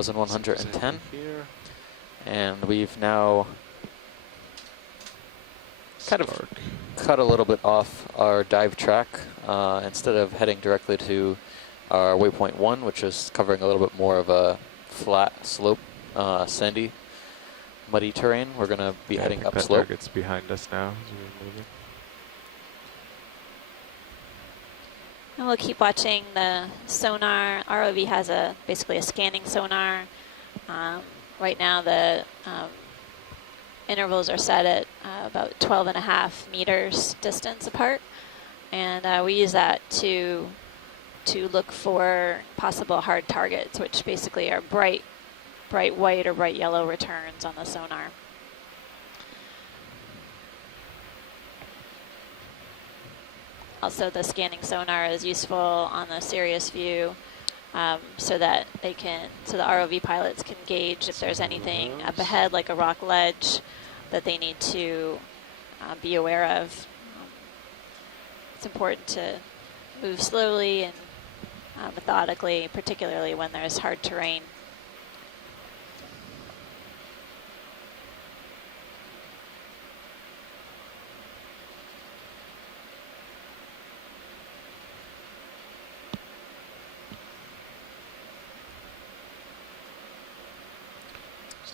EX1703 and we've now kind of cut a little bit off our dive track instead of heading directly to our waypoint 1, which is covering a little bit more of a flat slope, sandy, muddy terrain. We're going to be heading upslope. Target's behind us now as we're moving. And we'll keep watching the sonar. ROV has basically a scanning sonar. Right now the intervals are set at about 12.5 meters distance apart, and we use that to look for possible hard targets, which basically are bright white or bright yellow returns on the sonar. Also, the scanning sonar is useful on the Sirius view, so that the ROV pilots can gauge if there's anything up ahead, like a rock ledge, that they need to be aware of. It's important to move slowly and methodically, particularly when there's hard terrain.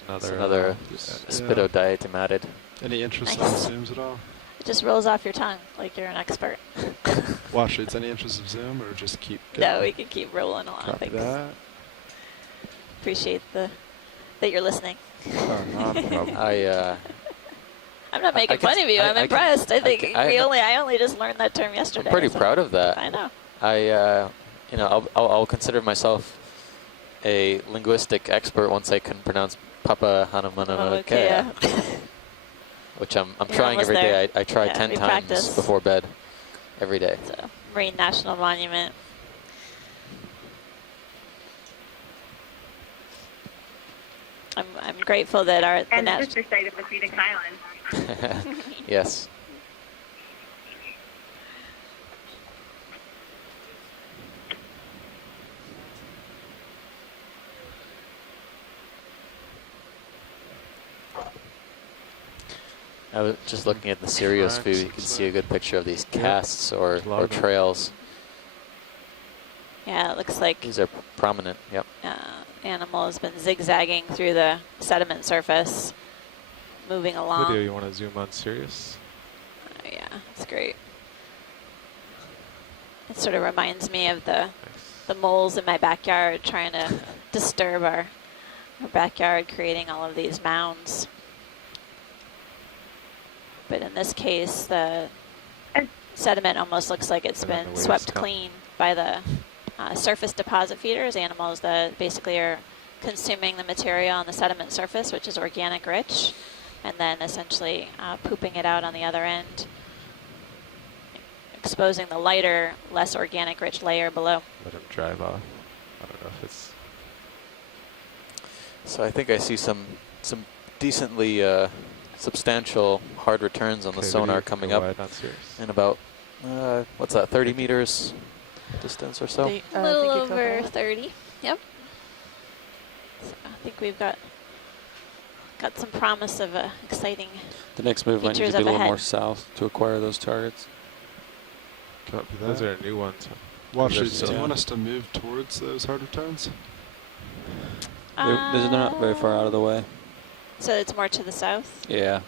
Another spitodiatomatid. Any interest Nice. in zooms at all? It just rolls off your tongue like you're an expert. Wash it's any interest of zoom or just keep No, we can keep rolling along. Copy Thanks. that. Appreciate that you're listening. Oh, not a problem. I'm not making fun of you. I'm impressed. I think I only just learned that term yesterday. I'm pretty proud of that. I know. I'll consider myself a linguistic expert once I can pronounce Papa Hanamanamakea, which I'm trying every day. I try 10 times practice before bed every day. It's a Marine National Monument. I'm grateful that and the sister site of the Phoenix Islands. Yes. I was just looking at the Sirius view. You can see a good picture of these casts or trails. Yeah, it looks like these are prominent. Yep. Animal has been zigzagging through the sediment surface, moving along. Lydia, you want to zoom on Sirius? Yeah, it's great. It sort of reminds me of the moles in my backyard trying to disturb our backyard, creating all of these mounds. But in this case, the sediment almost looks like it's been swept clean by the surface deposit feeders, animals that basically are consuming the material on the sediment surface, which is organic rich, and then essentially pooping it out on the other end, exposing the lighter, less organic rich layer below. Let him drive off. I don't know if it's... So I think I see some decently substantial hard returns on the sonar coming up in about, what's that, 30 meters distance or so? A little over 30, yep. So I think we've got some promise of exciting The next move might need to be a little more south to acquire those targets. Copy that. Those are new ones. Wash it. Do you want us to move towards those hard returns? They're not very far out of the way. So it's more to the south? Yeah.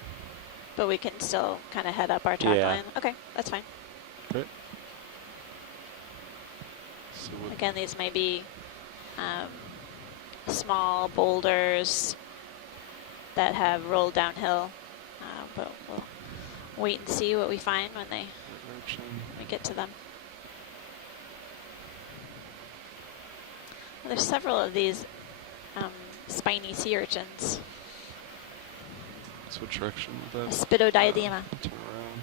But we can still kind of head up our track line? Okay, that's fine. Great. So again, these may be small boulders that have rolled downhill, but we'll wait and see what we find when we get to them. Well, there's several of these spiny sea urchins. So what direction? Spitodiadema.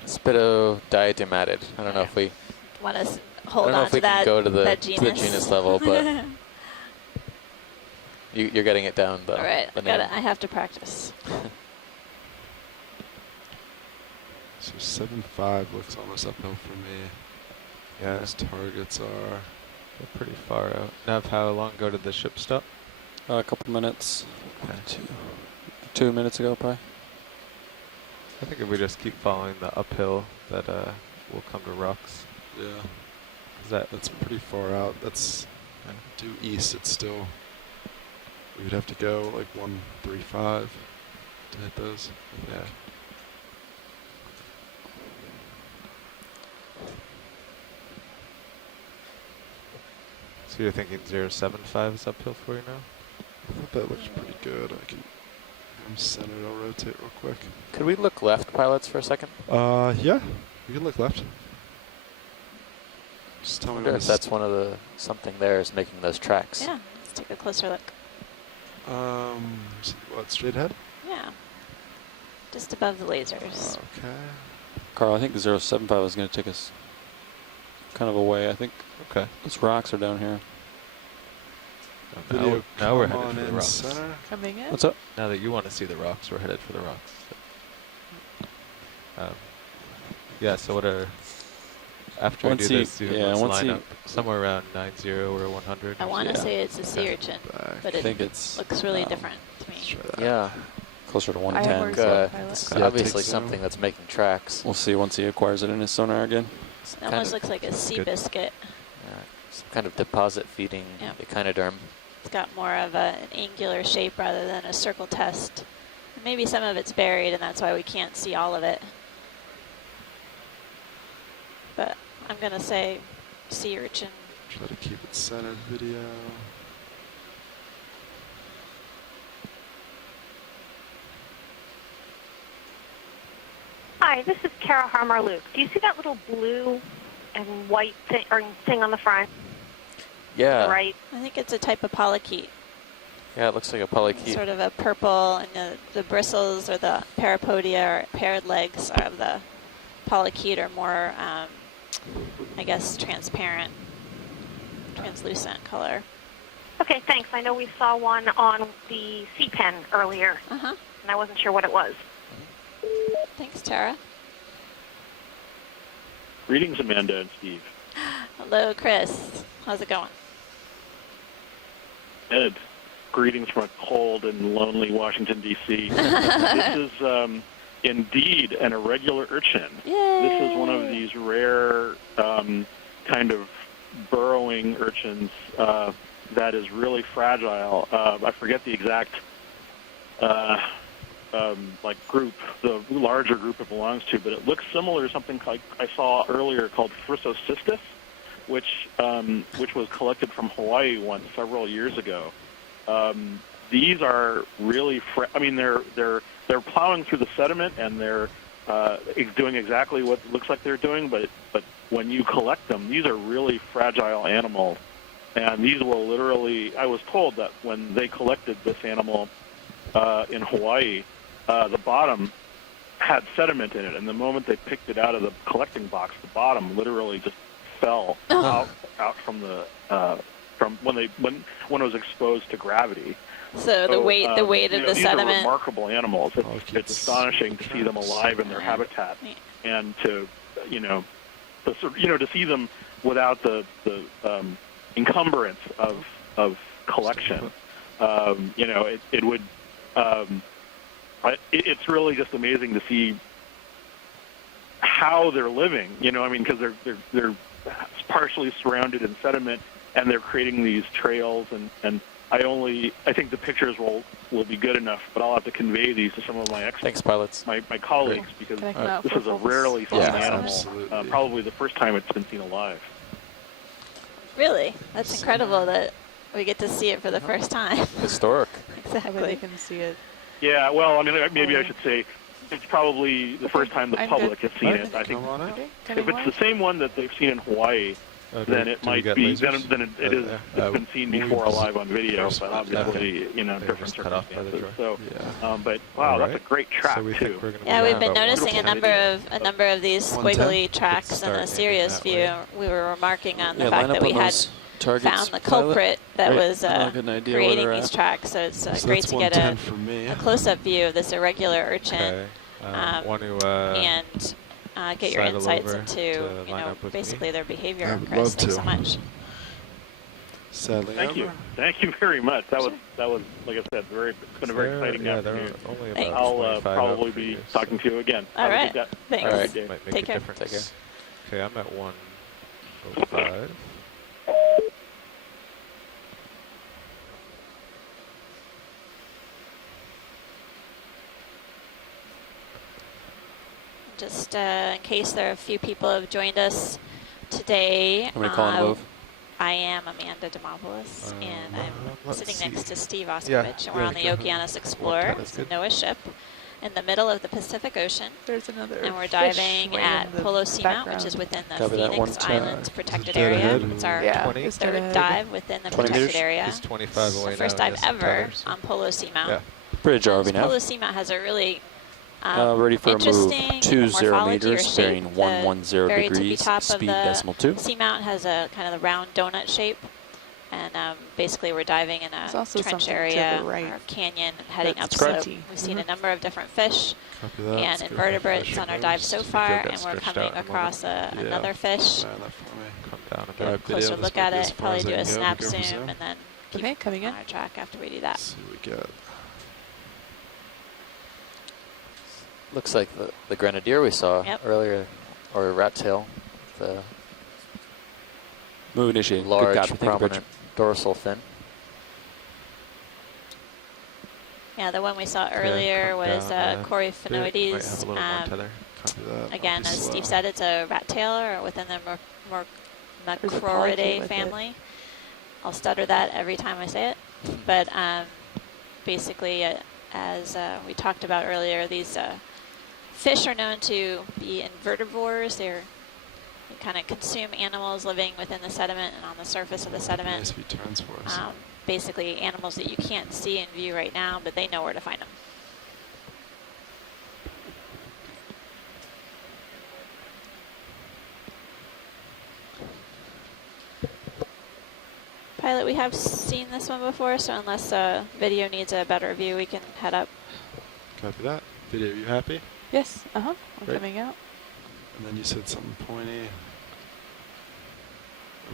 Spitodiatomatid. I don't know if we want to hold on to that. Go to the genus level, but you're getting it down. All right, I have to practice. So 7.5 looks almost uphill for me. Yeah, those targets are they're pretty far out. Nav, how long ago did the ship stop? A couple minutes. Okay. 2 minutes ago, probably. I think if we just keep following the uphill, that we'll come to rocks. Yeah. Is that That's pretty far out. That's due east. It's still. We'd have to go like 135 to hit those. yeah? So you're thinking 075 is uphill for you now? I thought that looks pretty good. I'm centered. I'll rotate real quick. Could we look left, pilots, for a second? Yeah. We can look left. Just I tell me wonder when if to that's one of the something there is making those tracks. Yeah, let's take a closer look. What, straight ahead? Yeah, just above the lasers. Okay. Carl, I think 075 is going to take us kind of away. I think Okay. those rocks are down here. Video, Now we're come headed on for the in rocks. center. Coming in. What's up? Now that you want to see the rocks, we're headed for the rocks. Yeah, so what are... After Once I do you- this, yeah, let's once line you- up somewhere around 90 or 100. I want to Yeah. say it's a sea Okay. urchin, Back. but I it think it's looks really different to me. Let's try that. Yeah. closer to I 110. think so it's Yeah, obviously take something zoom. that's making tracks. we'll see once he acquires it in his sonar again. It kind almost of looks like a sea good. biscuit. Some kind of deposit feeding Yep. echinoderm. It's got more of an angular shape rather than a circle test. Maybe some of it's buried, and that's why we can't see all of it. But I'm going to say sea urchin. Try to keep it centered. Video. Hi, this is Kara Harmar-Luke. Do you see that little blue and white thing on the front? Yeah. Right. I think it's a type of polychaete. Yeah, it looks like a polychaete. Sort of a purple, and the bristles or the parapodia or paired legs of the polychaete are more, I guess, transparent, translucent color. Okay, thanks. I know we saw one on the sea pen earlier, Uh-huh. and I wasn't sure what it was. Thanks, Tara. Greetings, Amanda and Steve. Hello, Chris. How's it going? Ed, greetings from a cold and lonely Washington, D.C. This is indeed an irregular urchin. Yay! This is one of these rare kind of burrowing urchins that is really fragile. I forget the exact group, the larger group it belongs to, but it looks similar to something like I saw earlier called Phryoscystis, which was collected from Hawaii once several years ago. These are really, they're plowing through the sediment and they're doing exactly what it looks like they're doing, but when you collect them, these are really fragile animals, and these will literally. I was told that when they collected this animal in Hawaii, the bottom had sediment in it, and the moment they picked it out of the collecting box, the bottom literally just fell out from the from when it was exposed to gravity. So the weight of the these sediment. are remarkable animals. It's astonishing to see them alive in their habitat, and to see them without the encumbrance of collection. It would. It's really just amazing to see how they're living. Because they're partially surrounded in sediment, and they're creating these trails. And I think the pictures will be good enough, but I'll have to convey these to some of my experts. Thanks, pilots. My colleagues, because this is a rarely seen animal. Absolutely. Probably the first time it's been seen alive. Really? That's incredible that we get to see it for the first time. Historic. Exactly. They can see it. Yeah, well, maybe I should say it's probably the first time the I'm public good. has seen it. I think Come on out. if it's the same one that they've seen in Hawaii, then it might be. Then it's been seen before alive on video, but obviously, different cut off by the circumstances. drawer. So, but wow, that's a great track So we too. think we're gonna Yeah, be we've been about noticing a 110. number of these 110? squiggly tracks in Start the Sirius that view. way. We were remarking on the Yeah, fact line up that we on had those targets, found the pilot. culprit that Right. was I'll get an idea where creating they're these at. tracks. So it's So great that's to get 110 for me. a close-up view of this irregular urchin Okay. Want to and get your sidle insights over into to line up with me? basically their behavior. I would Chris, love thanks to. so much. Sadly, Thank you. Thank you very much. That was like I said, it's been a very exciting afternoon. Only Thanks. about I'll 25 probably up be for you, talking to you again. All Have a right. good day. Thanks. Have a All good day. Might make Take a care. difference. Take care. Okay, I'm at 105. Just in case there are a few people who have joined us today. How many calling move? I am Amanda Demopoulos, and I'm let's sitting see. next to Steve Oskovich, Yeah, and we're on the go ahead. Okeanos Explorer. That's It's good. a NOAA ship in the middle of the Pacific Ocean, There's another and we're fish diving way at in the Polo Seamount, which background. is within the Copy that, Phoenix 110. Islands protected dead area. ahead? It's our Yeah, 20? it's third dead ahead. dive within the 20 protected meters? area. He's 25 It's away the now. first he dive has some ever tethers. on Polo Seamount. Yeah. Bridge RV now. Polo Seamount has a really Ready for a move. interesting 20 morphology or meters, shape. bearing The 110 very tippy degrees, top of speed the decimal 2. Seamount has a kind of the round donut shape, and basically we're diving in There's a also trench something to area the right or canyon heading that's upslope. crunchy. We've seen a Mhm. number of different fish Copy that. and Let's go invertebrates fish on our first. dive so Think far, you'll get and we're stretched coming out in a across Yeah. another fish. Plan that for me. Come down a Get bit. a Alright, closer video, look this might at be as it, far probably as I do a can go. snap We go from zoom, there. and then keep Okay, coming on in. our track after we do that. Let's see what we got. Looks like the grenadier we saw Yep. earlier, or rat tail, the Move initiated. Good large, copy. Thank you, Bridge. prominent dorsal fin. Yeah, the one we saw Okay, earlier come was down a Cory bit. Might have a phenoides. little more tether. Copy that. I'll Again, be as slow. Steve said, it's a rat tail or within the There's a polycule Macroridae with family. I'll stutter that every time I say it. But basically, as we talked about earlier, these fish are known to be invertebrores. They kind of consume animals living within the sediment and on the surface of the sediment. Nice few turns for us. Basically, animals that you can't see in view right now, but they know where to find them. Pilot, we have seen this one before, so unless video needs a better view, we can head up. Copy that. Video, you happy? Yes, I'm Great. coming out. And then you said something pointy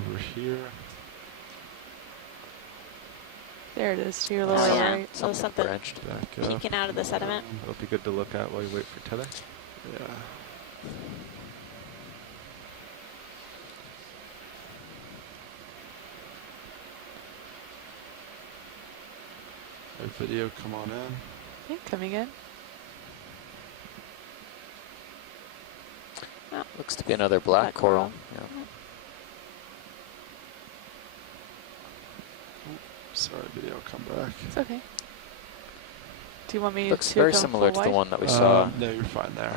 over here. There it is, to your Oh, lower yeah. right. So something branched. Back up. peeking out of the sediment. It'll be good to look at while you wait for tether. Yeah. Our video, come on in. Okay, coming in. Looks to be another black, Black coral. coral. Yeah. Sorry, video, come back. It's okay. Do you want me Looks to very go similar full to the wide? one that we saw No, you're fine there.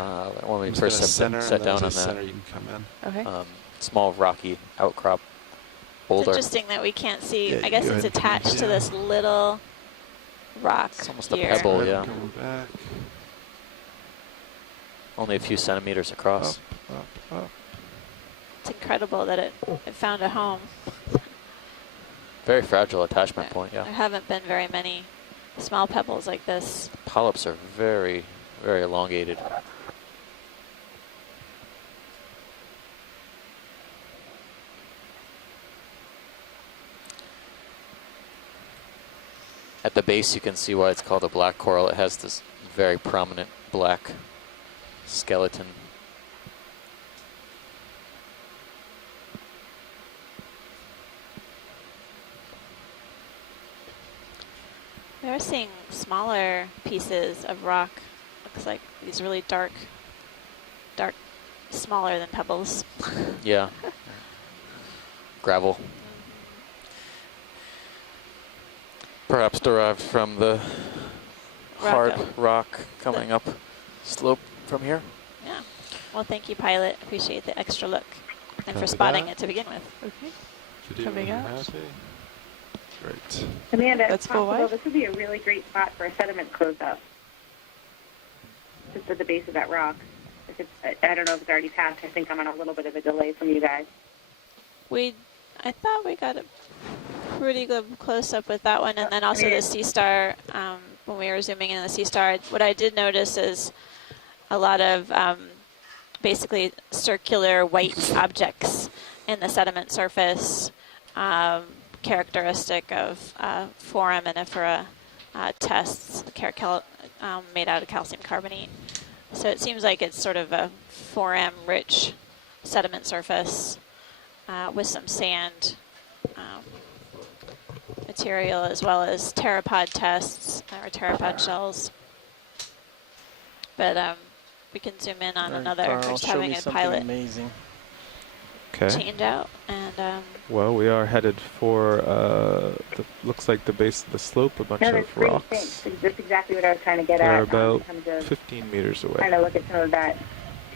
when we I'm just first gonna sat, center, sat and then down to on center, the you can come in. Okay. small rocky outcrop It's boulder. interesting that we can't see. Yeah, I you guess go it's ahead and come in. attached to this little rock It's almost a here. pebble. Go ahead yeah. and Come back. Only a few centimeters across. Up. It's incredible that it found a home. Very fragile attachment point, There yeah. haven't been very many small pebbles like this. Polyps are very, very elongated. At the base, you can see why it's called a black coral. It has this very prominent black skeleton. We are seeing smaller pieces of rock. Looks like these really dark, smaller than pebbles. Yeah. Gravel. Perhaps derived from the hard Rocco. rock coming up slope from here. Yeah. Well, thank you, pilot. Appreciate the extra look and for Copy spotting that. it to begin with. Okay. Video, Coming you're out. happy? Great. Amanda, That's if full possible, wide? this would be a really great spot for a sediment close-up. Just at the base of that rock. If it's, I don't know if it's already passed. I think I'm on a little bit of a delay from you guys. I thought we got a pretty good close-up with that one, and then also the Sea Star, when we were zooming in on the Sea Star, what I did notice is a lot of basically circular white objects in the sediment surface, characteristic of foraminifera tests made out of calcium carbonate. So it seems like it's sort of a foram-rich sediment surface with some sand material, as well as pteropod tests or pteropod shells. But we can zoom in on another. We're just having a pilot amazing. Okay. change out, and Well, we are headed for looks like the base of the slope, a bunch No, of that's great. rocks. Thanks. That's exactly what I was trying to get They're at about in terms of 15 meters away. trying to look at some of that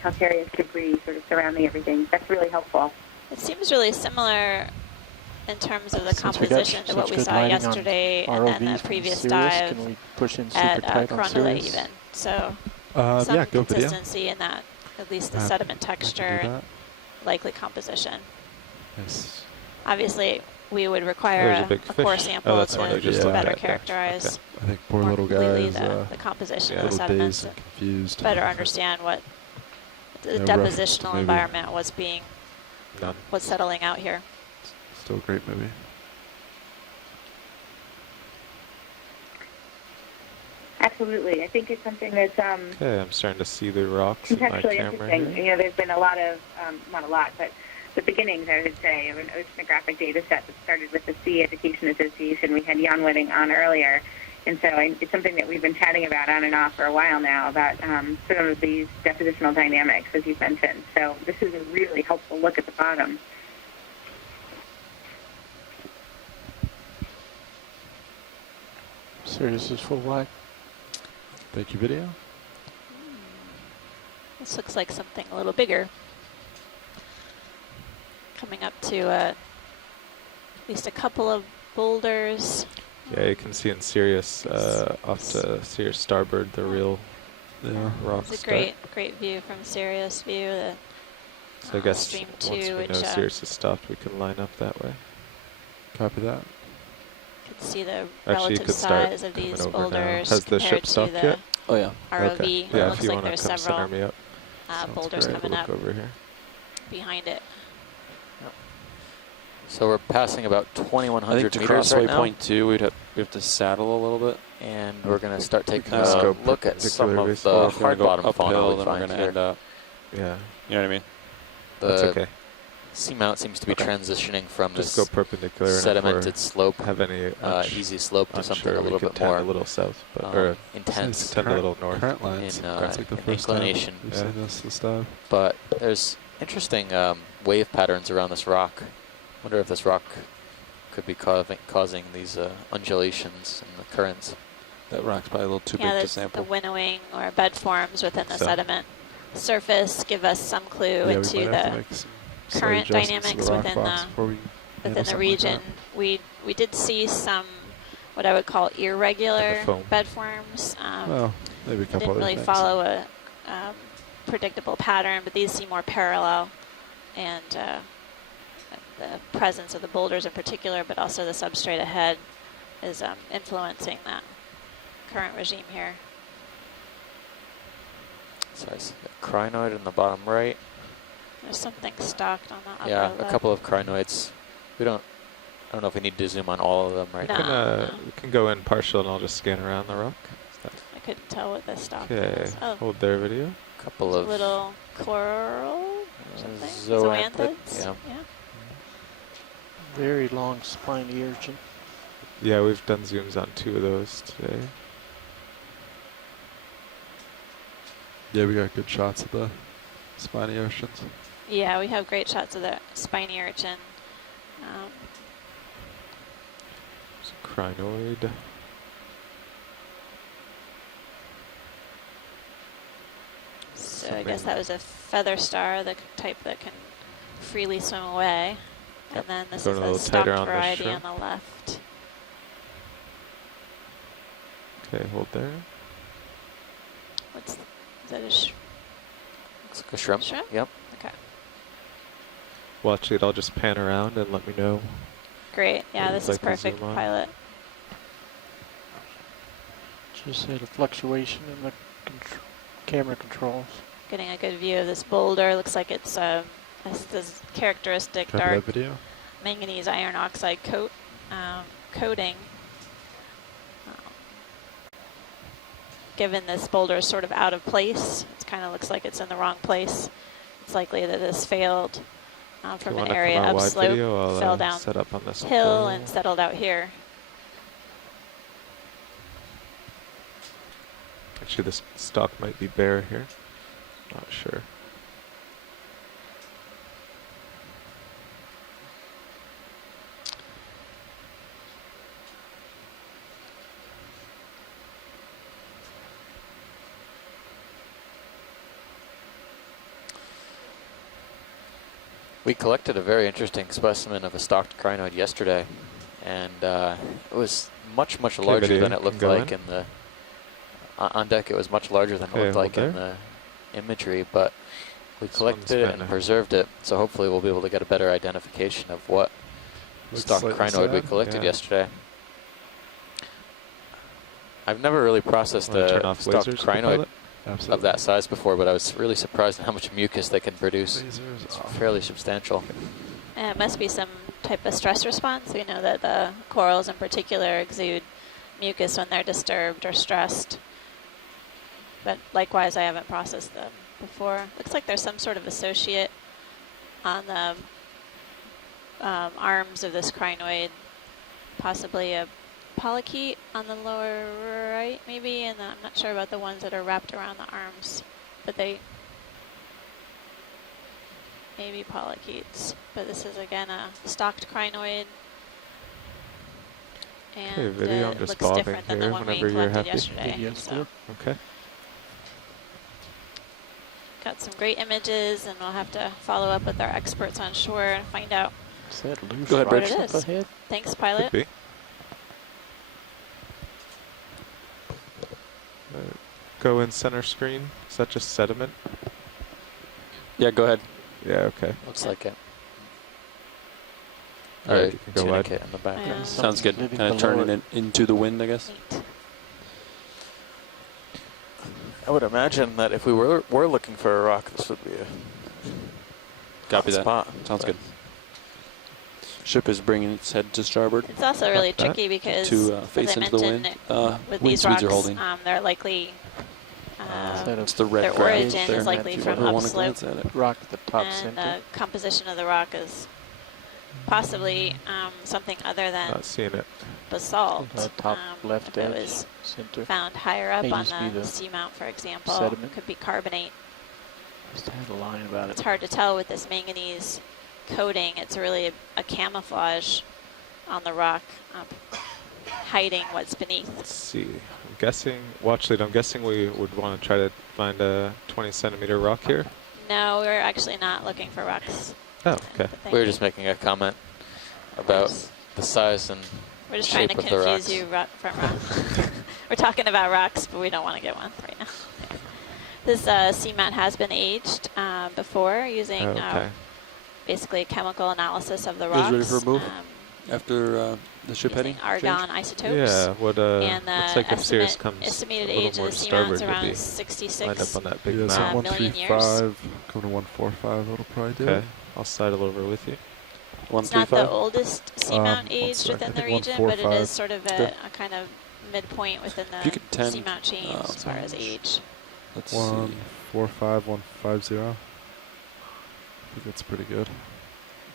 calcareous debris sort of surrounding everything. That's really helpful. it seems really similar in terms of the Since we got composition to what such we good saw lighting on yesterday and then the ROVs from previous Sirius, dive can we push in super at tight on Coronilla Sirius? even. So Yeah, some go video. consistency in that, at least the Happy- sediment happy to do texture and that. likely composition. Nice. Obviously, we would There's require a big a core fish. sample That's the one to we just looked better at, yeah. characterize I think poor more little completely guys, the composition yeah. of the little sediments, dazed and confused. better understand what the No reference to depositional maybe. environment None. was settling out here. Still a great movie. Absolutely. I think it's something that's Okay, I'm starting to see the rocks in my contextually camera interesting. here. You know, there's been a lot of, not a lot, but the beginnings, I would say, of an oceanographic data set that started with the Sea Education Association. We had Jan Whitting on earlier. And so it's something that we've been chatting about on and off for a while now, about some of these depositional dynamics, as you mentioned. So this is a really helpful look at the bottom. Sirius is full wide. Thank you, video. This looks like something a little bigger. Coming up to at least a couple of boulders. Yeah, you can see in Sirius, off to Sirius starboard, the real rocks. It's a great view from Sirius view. The So I guess stream once 2, we which know Sirius has stopped, we can line up that way. Copy that. you can see the Actually, you relative could start size of coming these over now. boulders Has the compared ship to stopped the yet? Oh yeah. ROV. Okay. It Yeah, looks if you like want to there's come several center me up. boulders Great. coming Look up over here. behind it. So we're passing about I think 2,100 to meters cross right now, waypoint 2, we have to saddle a little bit. and we're going to start taking Let's a go look at some perpendicular of basically. the Or if we're gonna hard go bottom fauna uphill, we then we're find going to here. end up. Yeah, You know what I mean? that's The okay. seamount seems to be Okay. transitioning from Just this go perpendicular. and if sedimented we slope, have any easy slope to something unsure, a we little could bit tend more a little south, but or intense tend a little north. Current lines. in, That's like the in first inclination. time we've Yeah. seen this dive. But there's interesting wave patterns around this rock. Wonder if this rock could be causing these undulations in the currents. That rock's probably a little too Yeah, big to that's the sample. winnowing or bed forms within the So. sediment surface give us some clue Yeah, into we might have to the make some slight current adjustments to dynamics the rock within box the before we within handle the something like region. that. We did see some what I would call irregular foam. bed forms. Well, maybe a couple Didn't other really things. follow a predictable pattern, but these seem more parallel, and the presence of the boulders in particular, but also the substrate ahead, is influencing that current regime here. So I see a crinoid in the bottom right. There's something stocked on the upper Yeah, left. a couple of crinoids. I don't know if we need to zoom on all of them right No. now. We can go in partial, and I'll just scan around the rock. I couldn't tell what this stock Okay, is. Oh, hold there, video. Couple of little coral something? zoanthids. Yeah. Very long spiny urchin. Yeah, we've done zooms on 2 of those today. Yeah, we got good shots of the spiny oceans. Yeah, we have great shots of the spiny urchin. There's a crinoid. So I guess that was a feather star, the type that can freely swim away. Yep. And then this Going is a a little stocked tighter on the variety on shrimp. the left. Okay, hold there. Is that a Looks like a shrimp. shrimp? Yep. Okay, Watch it. I'll just pan around and let me know. great. Yeah, Looks this is like a perfect, zoom on. pilot. Just had a fluctuation in the camera controls. Getting a good view of this boulder. Looks like it's this characteristic Copy dark that video. manganese iron oxide coat. coating. Given this boulder is sort of out of place, it kind of looks like it's in the wrong place. It's likely that this failed from an area upslope, fell down set up on this hill and settled out here. Actually, this stock might be bare here. Not sure. We collected a very interesting specimen of a stalked crinoid yesterday, and it was much larger than it looked like in the on deck. It was much larger than it looked like in the imagery, but we collected it and preserved it, so hopefully we'll be able to get a better identification of what stalked crinoid we collected yesterday. I've never really processed a stalked crinoid of that size before, but I was really surprised at how much mucus they can produce. It's fairly substantial. And it must be some type of stress response. We know that the corals in particular exude mucus when they're disturbed or stressed. But likewise, I haven't processed them before. Looks like there's some sort of associate on the arms of this crinoid, possibly a polychaete on the lower right, maybe, and I'm not sure about the ones that are wrapped around the arms, but they may be polychaetes. But this is again a stalked crinoid, and video, it looks different than the one we collected yesterday. So. Okay. Got some great images, and we'll have to follow up with our experts on shore and find out Go ahead, what Bridge. it is. Go ahead. Thanks, pilot. Could be. Go in center screen. Is that just sediment? Yeah, go ahead. Yeah, okay. Looks like it. All right, you can go wide. In the background. Sounds good. Kind of turning it into the wind, I guess. Neat. I would imagine that if we were looking for a rock, this would be a Copy that. spot. Sounds good. Ship is bringing its head to starboard. It's also really tricky because, to face as I into the wind. mentioned, with Wind these speeds rocks, are holding. they're likely, It's the red their ground origin there. is likely If you from ever want to upslope, glance at it. Rock at the top and center. the composition of the rock is possibly something other than Not seeing it. basalt. Top left if it edge, was center. found higher up May on just be the the seamount, for example, sediment. could be carbonate. Just had a line about It's it. hard to tell with this manganese coating. It's really a camouflage on the rock, hiding what's beneath. Let's see. I'm guessing. Well, actually, I'm guessing we would want to try to find a 20-centimeter rock here. No, we're actually not looking for rocks. Oh, okay. But We were just making a comment about the size and we're just trying to shape of the confuse rocks. you from rock. We're talking about rocks, but we don't want to get one right now. This cement has been aged before using Oh, okay. basically a chemical analysis of the You rocks. guys ready for a move? After the ship using heading? argon isotopes. Yeah. What? And the looks like if Sirius comes estimated a little age more of the starboard, seamounts it'll around be 66 lined up on that big Yeah, so mound. million years. 135, going to 145, that'll probably do Okay. it. I'll sidle over with you. It's not the 135. oldest seamount aged sorry, within I the think region, but it 145. is sort of Okay. a kind of midpoint within If the you could tend, seamount chain as far as age. Let's see. 145, 150. I think that's pretty good.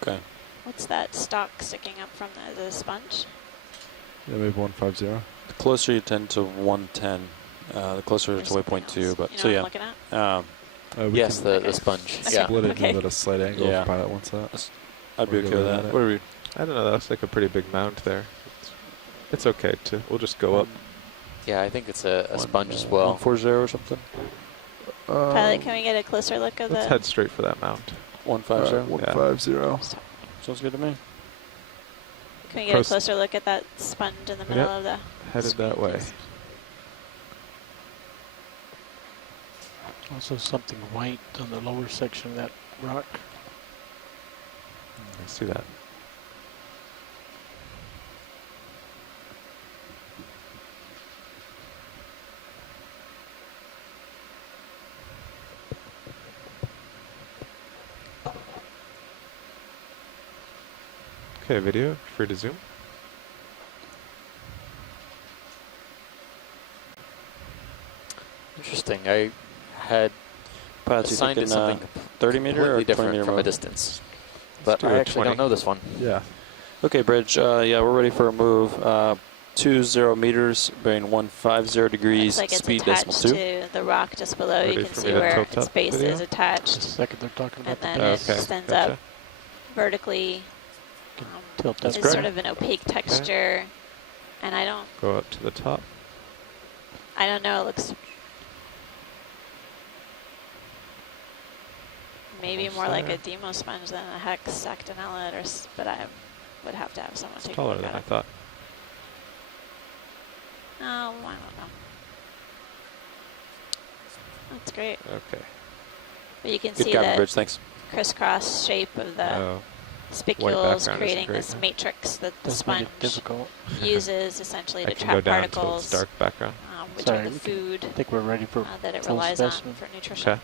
Okay. What's that stalk sticking up from the sponge? Yeah, maybe 150. The closer you tend to 110, the closer Or to something waypoint 2. else? But You know so what yeah. I'm looking at? We yes, can the sponge. Okay. Yeah. split it Okay. and move at a slight angle Yeah. if pilot wants that. I'd be Or okay go with at that. it. What are we? I don't know. That looks like a pretty big mound there. It's okay to. We'll just go up. Yeah, I think it's a sponge as well. 140 or something? Pilot, can we get a closer look of Let's the... head straight for that mound. 150? 150. Sounds good to me. Can we get a Close. closer look at that sponge in the middle Yep. of the... Headed screen, that way. please? Also something white on the lower section of that rock. I see that. Okay, video, free to zoom. Interesting. I had Pilots, you assigned it thinking something 30 meter or 20 completely different meter from a move? distance. Let's But do I a actually 20. don't know this one. Yeah. Okay, Bridge. Yeah, we're ready for a move. 20 meters, bearing 150 degrees, Looks like it's speed attached decimal 2. to the rock just below. Ready You can for see me to where tilt its up base video? is The attached, second they're talking and about the then base. it Okay, extends gotcha. up vertically. Can Um, tilt That's that. it's correct. sort of an opaque texture, and I Go up to the top. don't know. It looks maybe Almost more like there. a demo sponge than a hexactinella, but I would have to have someone It's take a taller look than at I it. thought. Oh, I don't know. That's great. Okay. But you can Good see copy, the Bridge. Thanks. crisscross shape of the Oh, spicules isn't creating great, this huh? matrix that the Does make sponge it difficult. uses essentially I to can go trap down to its particles, dark background. which Sorry, are the we can- food I think we're ready for that it full relies specimen. on for nutrition. Okay.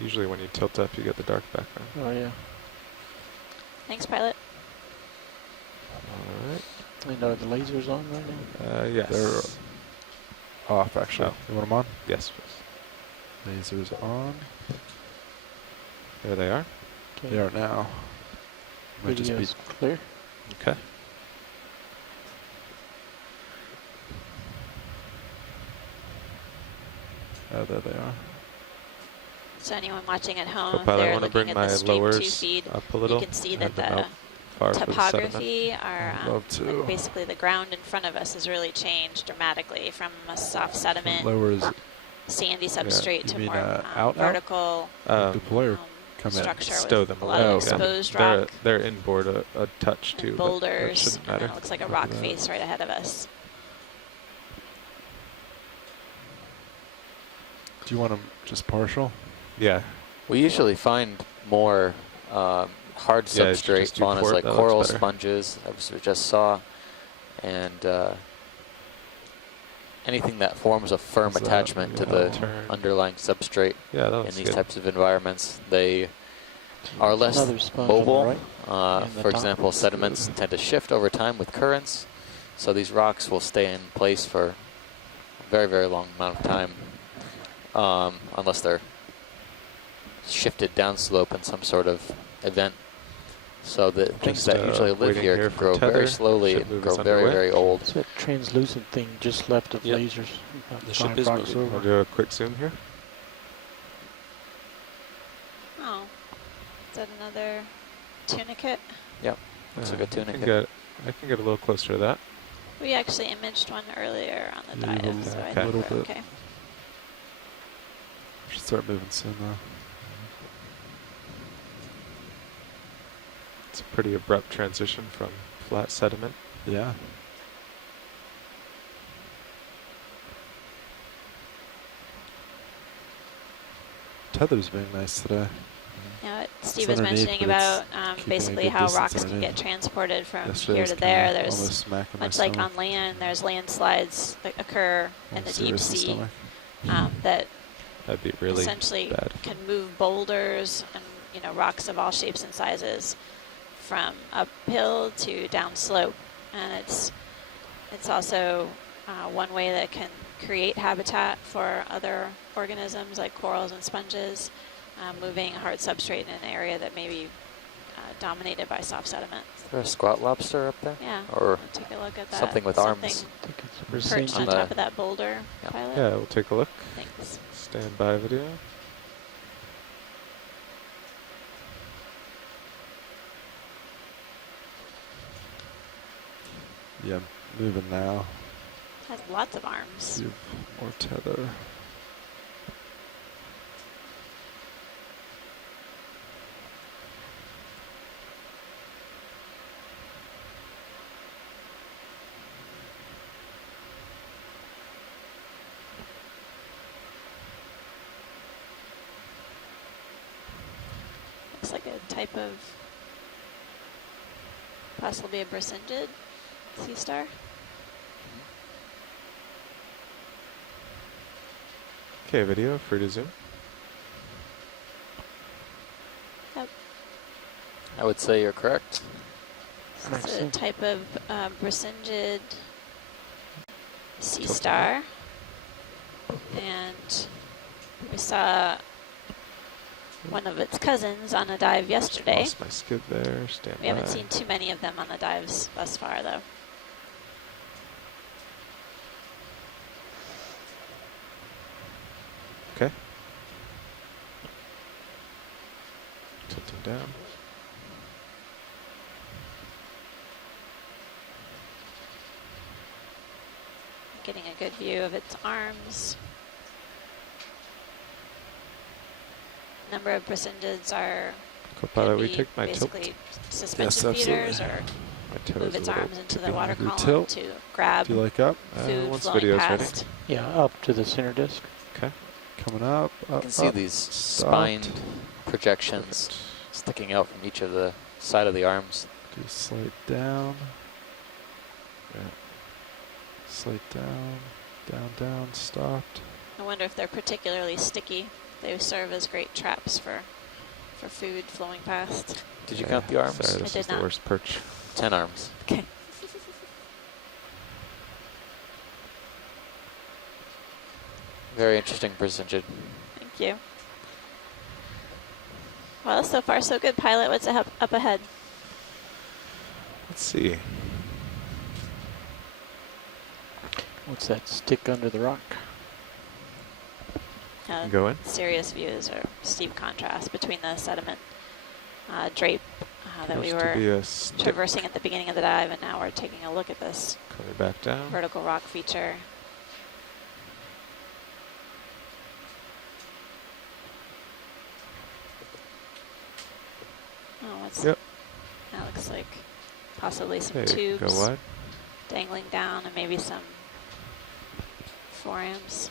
Usually when you tilt up, you get the dark background. Oh yeah. Thanks, pilot. All right. I know the laser's on right now. Yes. They're off, actually. Oh. You want them on? Yes, please. Lasers on. There they are. Okay. They are now. Might just be Video's clear. Okay. Oh, there they are. So anyone watching at home, if Co-pilot, I they're want to looking bring at my the Stream 2 lowers feed, up a little. you can see Head that them the out far for the sediment. topography are I'd love to. basically the ground in front of us has really changed dramatically from a soft sediment, Lowers. sandy substrate you to mean, more out? vertical Deploy or um, come in? structure Stow with them a a lot little. of Okay. exposed They're rock they're inboard a touch and too, but that boulders, shouldn't and then matter. it looks like a Look rock at that. face right ahead of us. Do you want them just partial? Yeah. We usually find more hard Yeah, you should substrate just do faunas port, like that looks coral better. sponges, as we just saw, and anything that forms a firm Is that attachment to maybe the that'll turn? underlying substrate Yeah, that in looks these good. types of environments. They are less Another sponge on the mobile. right. And the For top. example, sediments good. tend to shift over time with currents, so these rocks will stay in place for a very, very long amount of time, unless they're shifted downslope in some sort of event. So the things Just, that usually live waiting here here can for grow tether. very slowly Ship and move grow is very, underway. very old. It's that translucent thing just left of Yep. lasers. About The ship 5 is rocks moving. over. I'll do a quick zoom here. Oh, is that another tunicate? Looks like a I can tunicate. get a little closer to that. We actually imaged one earlier on the Yeah, dive, a so I okay. think little we're bit. okay. Should start moving soon, though. It's a pretty abrupt transition from flat sediment. Yeah. Tether's being nice today. Yeah, what Steve was underneath, mentioning but it's about keeping a basically good how distance rocks can underneath. get transported from Yesterday here was to kinda there. almost There's smacking my much like stomach. on land, there's landslides that occur in the deep Seriously, sea stomach. that That'd be really essentially bad. can move boulders and rocks of all shapes and sizes from uphill to downslope, and it's also one way that can create habitat for other organisms like corals and sponges, moving a hard substrate in an area that may be dominated by soft sediment. Is there a squat lobster up there? Yeah, Or we'll take a look at that. something with arms. I think it's a Perched percentage. on On the- top of that boulder, Yeah. pilot. Yeah, we'll take a look. Thanks. Stand by video. Yeah, moving now. Has lots of arms. You have more tether. Looks like a type of possibly a bracingid sea star. Okay, video, free to zoom. I would say you're correct. It's a type of bracingid sea Tilting star. And we saw one of its cousins on a dive yesterday. Lost my skid there. Stand We by. haven't seen too many of them on the dives thus far, though. Okay. Tilting down. Getting a good view of its arms. Number of brachyndeds are Copilot, could we be take my tilt. basically suspension Yes, feeders, absolutely. or My toe move is a its little arms into too the water behind. column Tilt. to grab Do you like up? food once flowing video's ready. past. Yeah, up to the center disc. Okay. Coming up. You Up, can see up. these Stopped. spined projections sticking out from each of the side of the arms. Do a slide down. Yeah. Slide down. Down, down. Stopped. I wonder if they're particularly sticky. They serve as great traps for food flowing past. Did you count the arms? Sorry, I this did is the not. worst perch. 10 arms. Okay. Very interesting brachyndid. Thank you. Well, so far so good, pilot. What's up ahead? Let's see. What's that stick under the rock? Go in. Serious views or steep contrast between the sediment drape that we Appears to were be a stick traversing at the beginning of the dive, and now we're taking a look at this coming back down. vertical rock feature. Oh, what's Yep. that? Looks like possibly some Okay, tubes go wide. dangling down, and maybe some forams.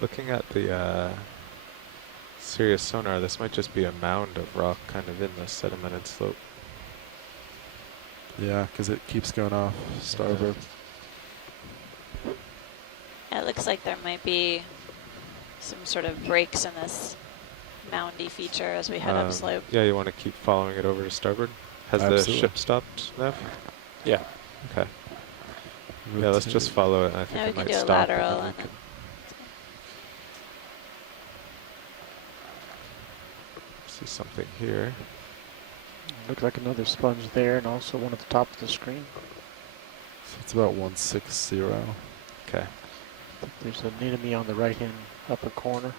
Looking at the Sirius sonar, this might just be a mound of rock kind of in the sedimented slope. Yeah, because it keeps going off starboard. It looks like there might be some sort of breaks in this moundy feature as we head upslope. Yeah, you want to keep following it over to starboard? Has the Absolutely. ship stopped, Nev? Yeah. Okay. Yeah, let's just follow it. I think Yeah, we it can might do a stop. lateral and then and we then can see something here. Looks like another sponge there, and also one at the top of the screen. So it's about 160. Okay. There's an enemy on the right-hand upper corner.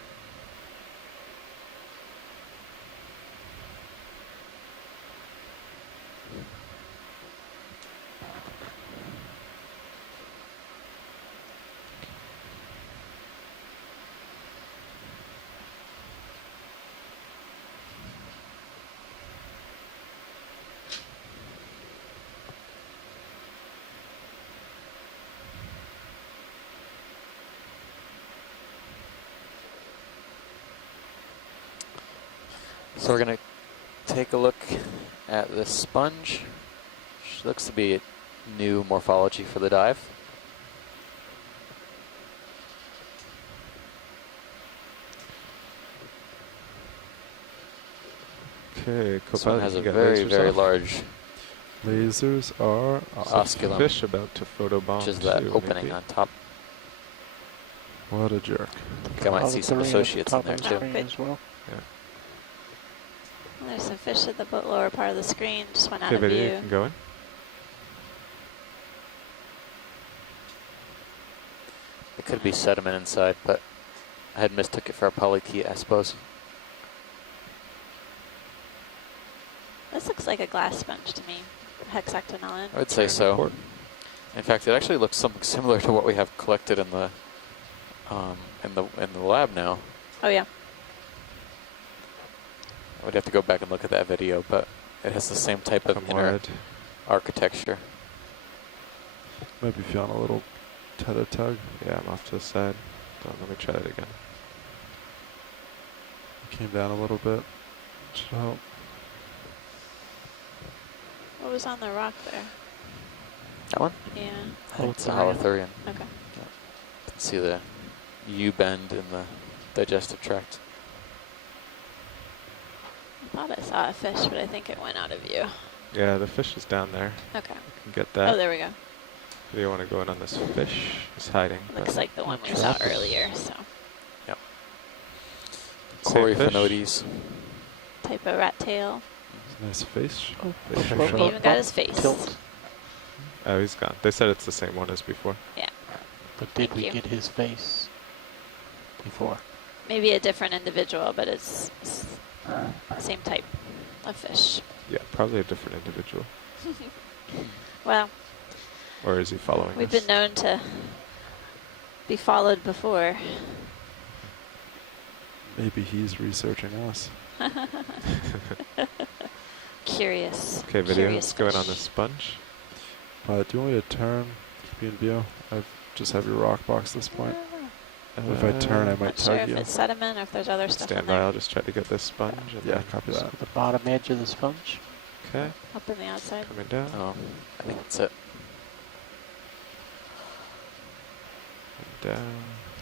So we're going to take a look at this sponge, which looks to be a new morphology for the dive. Okay, This one Copilot, has you a can get very, lasers very off. large Lasers are off. osculum, Fish about to photobomb which is that too, opening maybe. on top. What a jerk. I think I might Oh, see the some three at the associates in top there of the too. screen as well. Well, there's some fish at the lower part of the screen. Just went out Okay, of video, you view. can go in. It could be sediment inside, but I had mistook it for a polychaete, I suppose. This looks like a glass sponge to me. Hexactinellin. I would say so. In fact, it actually looks something similar to what we have collected in the lab now. Oh yeah. I would have to go back and look at that video, but it has the same type of Come inner wide. architecture. Might be feeling a little tether tug. Yeah, I'm off to the side. Don't let me try that again. Came down a little bit. Should help. What was on the rock there? That one? Yeah. I think it's a holothurian. Okay. You can see the U-bend in the digestive tract. I thought I saw a fish, but I think it went out of view. Yeah, the fish is down there. Okay. You can get that. Oh, there we go. Do you want to go in on this fish? It's hiding. Looks like the one we saw earlier, so. Yep. Same fish. Coryphonoides. Type of rat tail. Nice face. Oh, Face We shot. even got his face. Tilt. Oh, he's gone. They said it's the same one as before. Yeah. But did Thank we you. get his face before? Maybe a different individual, but it's same type of fish. Yeah, probably a different individual. Well, Or is he following we've us? been known to be followed before. Maybe he's researching us. Curious. Okay, video. Curious Let's go in on fish. the sponge. Do you want me to turn? Keep you in view. I just have your rock box at this point. If I turn, I might Not sure tug if you. it's sediment or if there's other stuff in Stand by. there. I'll just try to get this sponge. And Yeah, then- copy So that. the bottom edge of the sponge? Okay, Up in the outside. coming down. Oh, I think that's it. And down.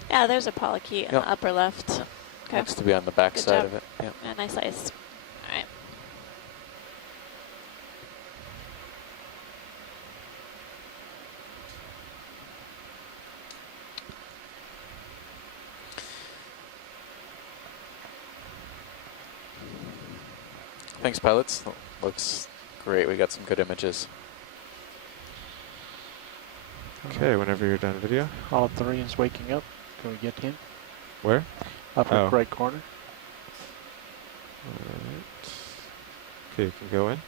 Yeah, there's a polychaete in Yep. the upper left. Okay. Looks to be on the back Good side job. of it. Yeah. Yeah, nice size. All right. Thanks, pilots. Looks great. We got some good images. Okay, whenever you're done video. Holothurian's waking up. Can we get him? Where? Upper Oh. right corner. Alright. Okay, you can go in.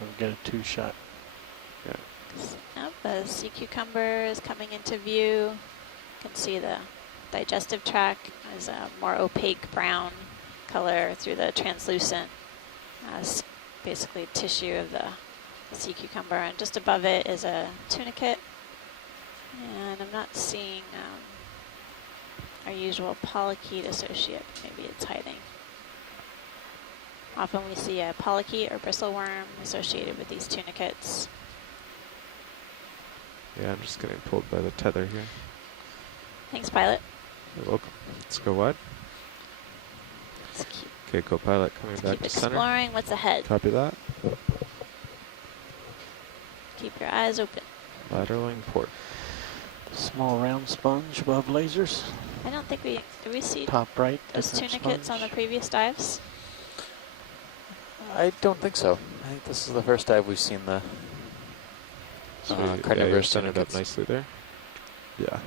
We'll get a two-shot. Yep, the sea cucumber is coming into view. You can see the digestive tract is a more opaque brown color through the translucent basically tissue of the sea cucumber. And just above it is a tunicate. And I'm not seeing our usual polychaete associate. Maybe it's hiding. Often we see a polychaete or bristleworm associated with these tunicates. Yeah, I'm just getting pulled by the tether here. Thanks, pilot. You're welcome. Let's go wide. Let's keep, Okay, co-pilot coming let's back keep to center. exploring what's ahead. Copy that. Keep your eyes open. Lateraling port. Small round sponge above lasers. I don't think did we see Top right. those different tunicates on the sponge. previous dives? I don't think so. I think this is the first dive we've seen the So yeah, you're carnivorous centered up tunicates. nicely there. Yeah.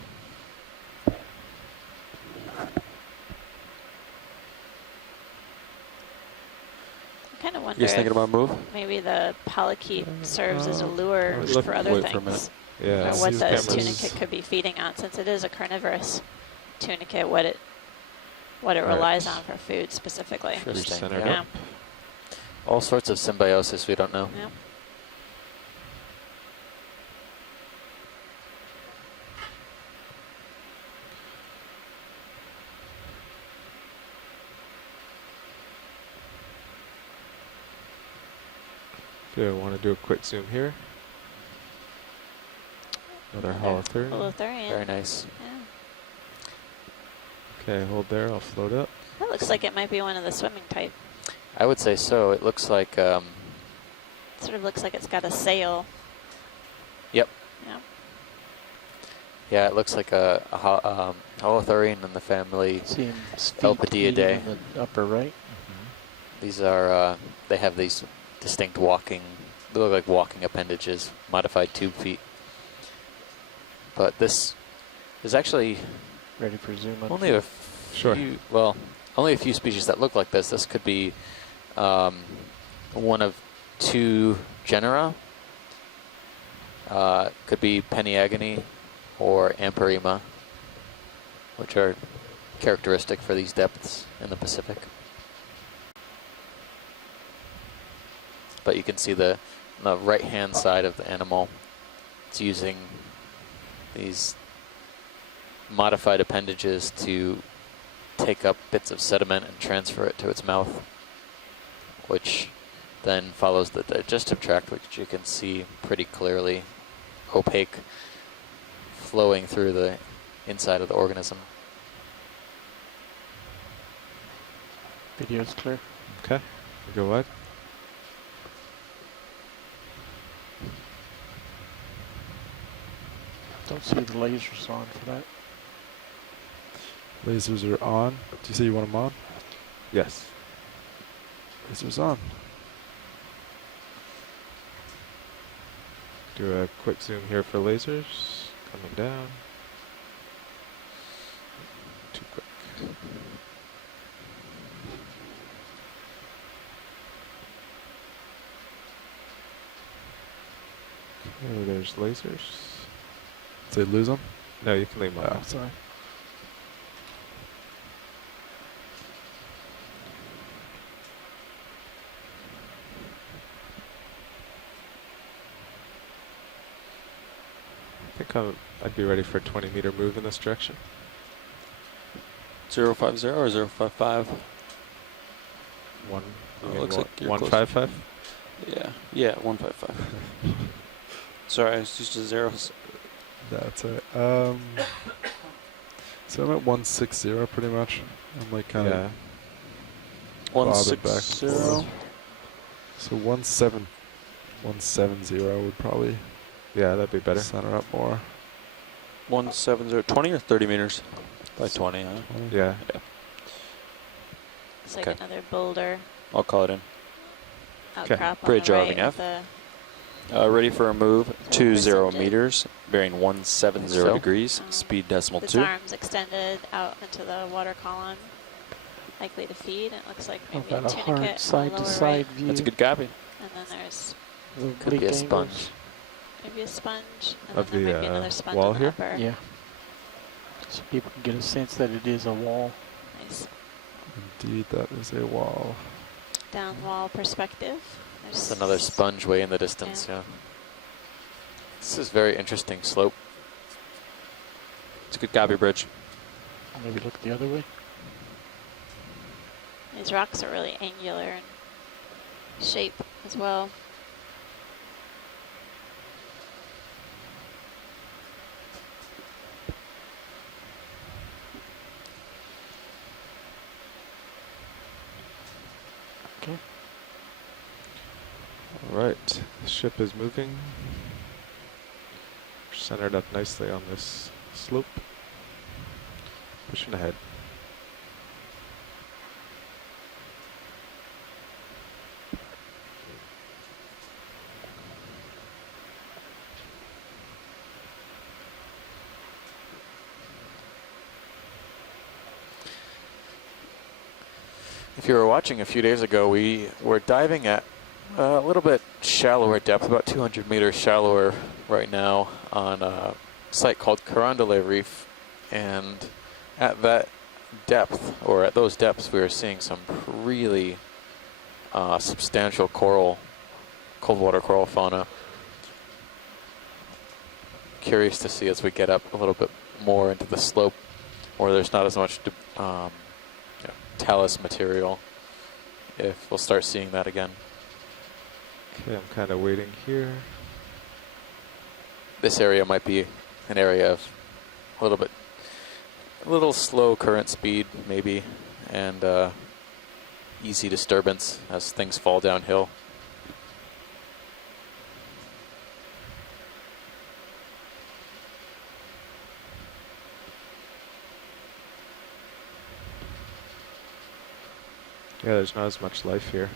I kind of wonder You guys thinking if about a move? maybe the polychaete serves as a lure I was looking for other wait for a minute. things. Yeah. Or what these the cameras- tunicate could be feeding on, since it is a carnivorous tunicate, what it Right. relies on for food specifically. You're Interesting. centered Yeah. up. All sorts of symbiosis we don't know. Yep. Okay, I want to do a quick zoom here. Another holothurian. Holothurian. Very nice. Yeah. Okay, hold there. I'll float up. That looks like it might be one of the swimming type. I would say so. It looks like, Sort of looks like it's got a sail. Yep. Yeah. Yeah, it looks like a holothurian in the family. See him Elpidiidae. in the upper right. These are, they have these distinct walking, they look like walking appendages, modified tube feet. But this is actually Ready for zoom up. only a Sure. few, well, only a few species that look like this. This could be one of two genera. Could be Peniagone or Amperima, which are characteristic for these depths in the Pacific. but you can see the right-hand side of the animal. It's using these modified appendages to take up bits of sediment and transfer it to its mouth, which then follows the digestive tract, which you can see pretty clearly, opaque, flowing through the inside of the organism. Video's clear. Okay, we go wide. Don't see the lasers on for that. Lasers are on. Do you say you want them on? Yes. Lasers on. Do a quick zoom here for lasers. Coming down. Too quick. Okay, there's lasers. Did they lose them? No, you can leave them Oh, on. sorry. I think I'd be ready for a 20-meter move in this direction. 050 or 055? One. Oh, you looks mean like you're 155. Yeah, 155. Sorry, I was used to zeros. That's it. So I'm at 160 pretty much. I'm like kind of Yeah. bobbing back and 160. forth. So 170 would probably Yeah, that'd be better. center up more. 170. 20 or 30 meters? By 20, huh? Yeah. It's like Okay. another boulder I'll call it in. outcrop on Bridge the right ROV of the Ready for a move. 20 Percentage. meters, bearing 170 So? degrees, speed decimal this 2. arm's extended out into the water column, likely to feed. It looks like How maybe a about a tunicate hard on the side to lower side right. view? That's a good copy. And then there's The Could be bleak a sponge. angles. maybe a sponge, and Of then there the, might be another sponge wall on the here? upper. Yeah. So people can get a sense that it is a wall. Nice Indeed, that is a wall. down wall perspective. There's It's another sponge way in the distance, yeah. This is very interesting slope. It's a good copy, Bridge. Maybe look the other way. These rocks are really angular in shape as well. Okay. All right. The ship is moving. We're centered up nicely on this slope. Pushing ahead. If you were watching a few days ago, we were diving at a little bit shallower depth, about 200 meters shallower right now on a site called Carondelet Reef. And at that depth, or at those depths, we were seeing some really substantial cold water coral fauna. Curious to see as we get up a little bit more into the slope where there's not as much talus material, if we'll start seeing that again. Okay, I'm kind of waiting here. This area might be an area of a little slow current speed maybe, and easy disturbance as things fall downhill. Yeah, there's not as much life here.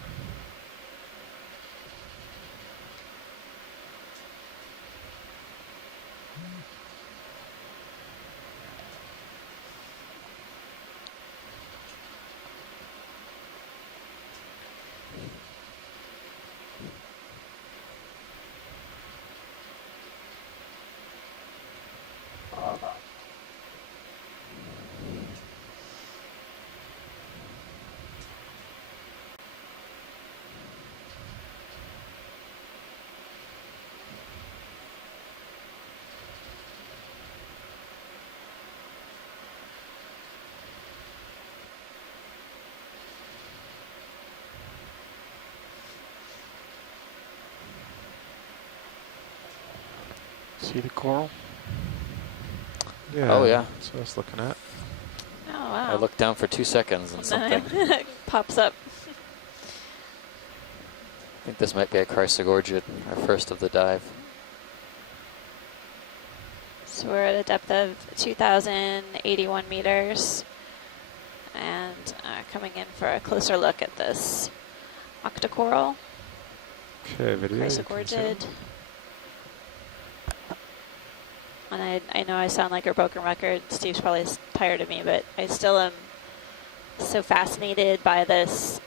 See the coral? Yeah. Oh, yeah. That's what I was looking at. Oh, wow. I looked down for 2 seconds and something. It pops up. I think this might be a Chrysogorgid, our first of the dive. So we're at a depth of 2,081 meters. And coming in for a closer look at this octocoral. Okay, video. Chrysogorgid. And I know I sound like a broken record. Steve's probably tired of me, but I still am so fascinated by this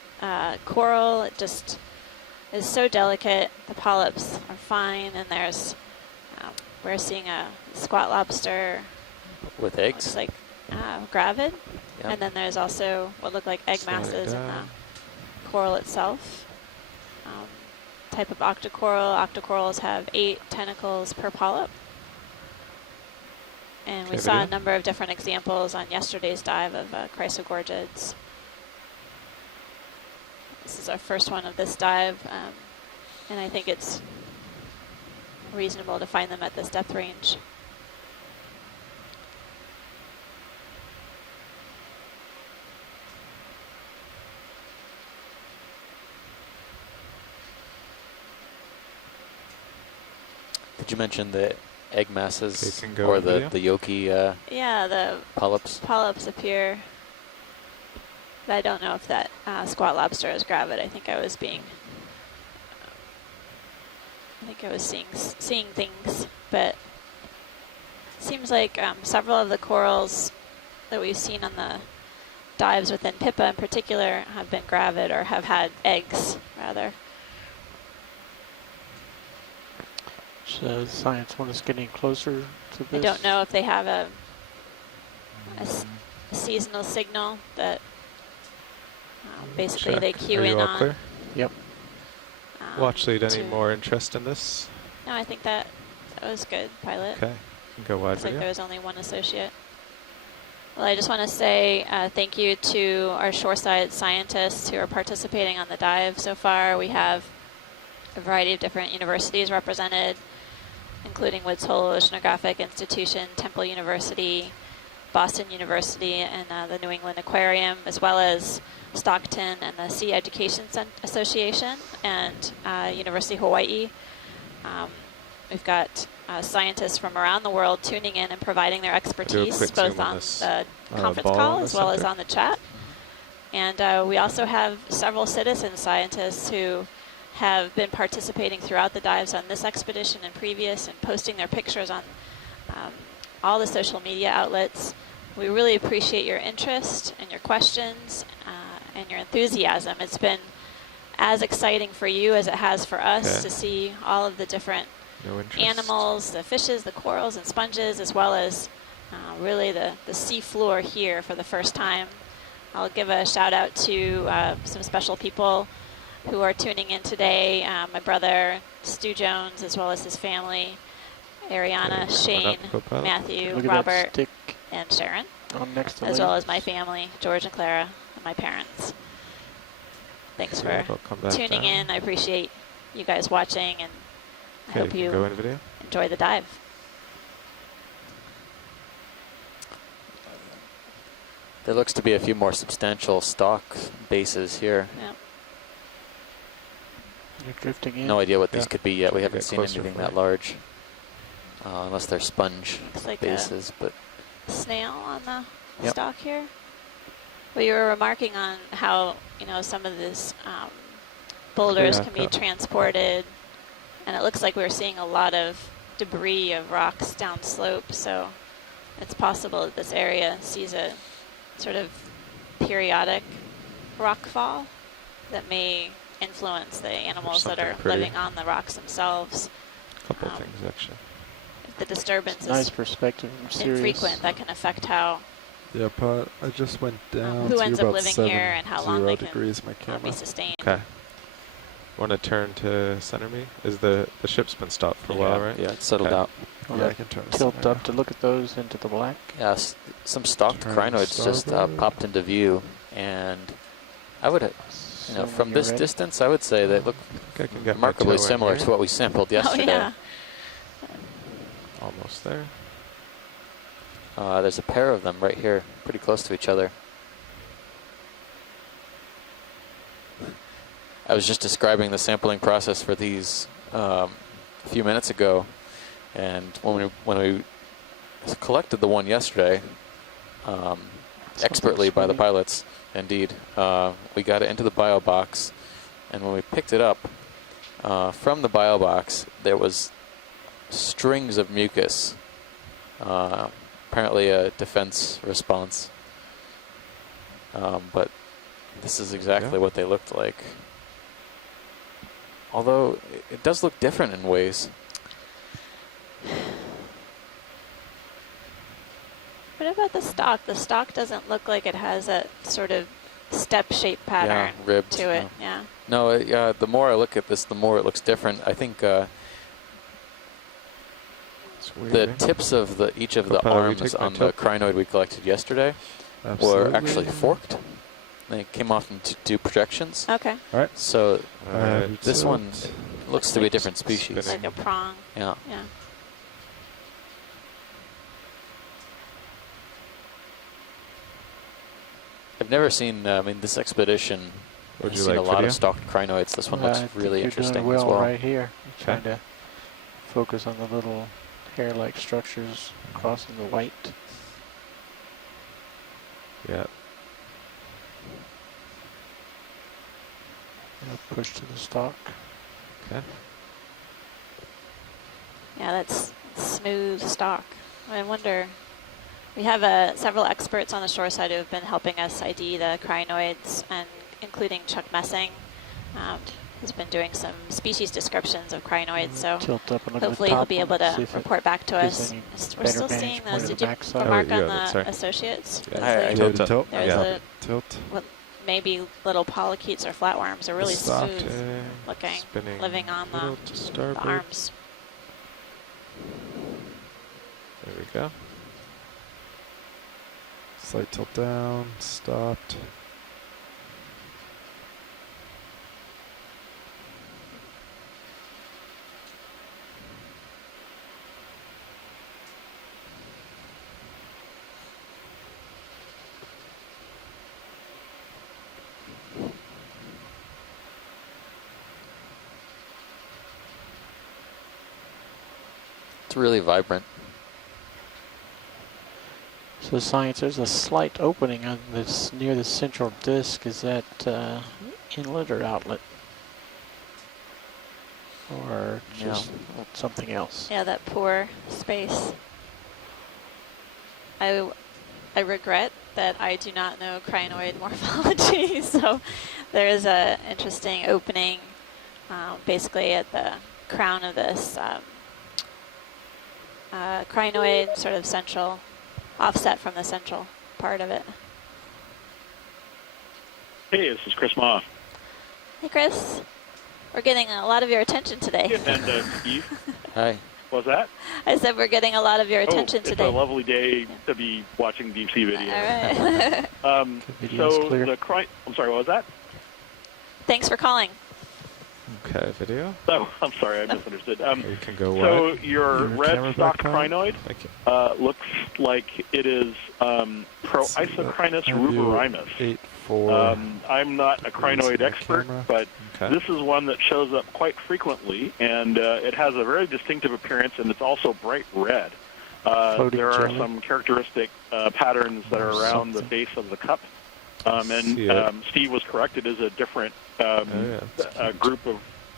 coral. It just is so delicate. The polyps are fine, and there's we're seeing a squat lobster With eggs? looks like gravid, Yep. and then there's also what look like egg Slowing masses in the down. coral itself. Type of octocoral. Octocorals have 8 tentacles per polyp. And we Okay, saw a video. number of different examples on yesterday's dive of Chrysogorgids. This is our first one of this dive, and I think it's reasonable to find them at this depth range. Did you mention the egg masses Okay, can go or on the video. yolky Yeah, the polyps? polyps appear, but I don't know if that squat lobster is gravid. I think I was seeing things, but it seems like several of the corals that we've seen on the dives within Pippa in particular have been gravid or have had eggs, rather. So the science one is getting closer to this. I don't know if they have a seasonal signal that basically Check. they cue Are you in all on. clear? Yep. Watch lead. Any to- more interest in this? No, I think that was good, pilot. Okay. You can go wide Looks like video. there was only one associate. Well, I just want to say thank you to our shoreside scientists who are participating on the dive so far. We have a variety of different universities represented, including Woods Hole Oceanographic Institution, Temple University, Boston University, and the New England Aquarium, as well as Stockton and the Sea Education Association and University of Hawaii. We've got scientists from around the world tuning in and providing their expertise, quick both zoom on on this, the conference ball call in the as well as center. on the chat. And we also have several citizen scientists who have been participating throughout the dives on this expedition and previous, and posting their pictures on all the social media outlets. We really appreciate your interest and your questions and your enthusiasm. It's been as exciting for you as it has for us Okay. to see all of the different No interest. animals, the fishes, the corals and sponges, as well as really the sea floor here for the first time. I'll give a shout out to some special people who are tuning in today. My brother, Stu Jones, as well as his family, Ariana, Okay, Shane, coming up, co-pilot. Matthew, Look at that Robert, stick and Sharon, on next to as Lee. well as my family, George and Clara, and my parents. Thanks So for it'll come back tuning down. in. I appreciate you guys watching, and I Okay, hope you can go you in video. enjoy the dive. There looks to be a few more substantial stock bases here. Yeah. You're drifting in. No idea what these Yeah. could be yet. We Get haven't seen closer anything for that you. large, unless they're sponge Looks like bases. But a snail on the Yep. stalk here. Well, you were remarking on how, some of these boulders Yeah, can be transported, and it looks like we're seeing a lot of debris of rocks down slope, so it's possible that this area sees a sort of periodic rock fall that may influence the animals that something are pretty. living on the rocks themselves. A couple Um, things actually. If the disturbance It's nice is perspective. I'm serious. infrequent, that can affect how Yeah, but I just went down who to ends up about living 7 here and how long 0 they can degrees my be camera. sustained. Okay. Want to turn to center me? Is the ship's been stopped for a while, right? Yeah, it's settled Okay. out. Yeah, I can turn this Tilt scenario. up to look at those into the black. yeah, some stocked Turn crinoids just starboard. popped into view, and I would, So when from you're this ready. distance, I would say they look Okay, I can get my remarkably toe in similar here. to what we sampled yesterday. Oh, yeah. Almost there. There's a pair of them right here, pretty close to each other. I was just describing the sampling process for these a few minutes ago, and when we collected the one yesterday, expertly by the pilots, indeed, we got it into the bio box, and when we picked it up from the bio box, there was strings of mucus. Apparently a defense response, but this is exactly what they looked like. Although it does look different in ways. What about the stalk? The stalk doesn't look like it has a sort of step-shaped pattern ribbed, to it. Yeah. No, the more I look at this, the more it looks different. I think the tips of each of the arms on the crinoid we collected yesterday were actually forked. They came off into two projections. Okay. All right. So this one looks to be a different species. Like a prong. Yeah. Yeah. I've never seen, I mean, this expedition Would has you seen like a lot video? of stalked crinoids. This one looks I think really you're interesting doing well as well. right here. You're trying to focus on the little hair-like structures crossing the white. Yeah. Push to the stalk. Okay. Yeah, that's smooth stalk. I wonder, we have several experts on the shore side who have been helping us ID the crinoids, and including Chuck Messing, who's been doing some species descriptions of crinoids. So Tilt up and look at the hopefully he'll top be able one, see to if it report back to gives us. any We're better still vantage seeing point those. of Did the you backside. remark Oh, on yeah, the sorry. associates? Yeah. There's Tilt, the- tilt. There's Yeah. the Tilt. what maybe little polychaetes or flatworms are really Stopped, smooth looking, spinning living on little to the starboard. arms. There we go. Slight tilt down. Stopped. It's really vibrant. So science, there's a slight opening on this near the central disk. Is that inlet or outlet? Or just something else? Yeah, that poor space. I regret that I do not know crinoid morphology, so there is a interesting opening basically at the crown of this crinoid, sort of central, offset from the central part of it. Hey, this is Chris Ma. Hey, Chris. We're getting a lot of your attention today. And Steve. Hi. What was that? I said we're getting a lot of your attention it's today. a lovely day to be watching deep sea video. All right. video's So clear. I'm sorry, what was that? Thanks for calling. Okay, video. Oh, I'm sorry, I misunderstood. You can go So wide. your Your red camera stock back on? crinoid Thank you. looks like it is Proisocrinus ruberimus. 8-4. I'm not a crinoid the expert, camera. but Okay. this is one that shows up quite frequently, and it has a very distinctive appearance, and it's also bright red. Floating There are jelly. some characteristic patterns that are around the Something. base of the cup. See it. Steve was correct. It is a different yeah,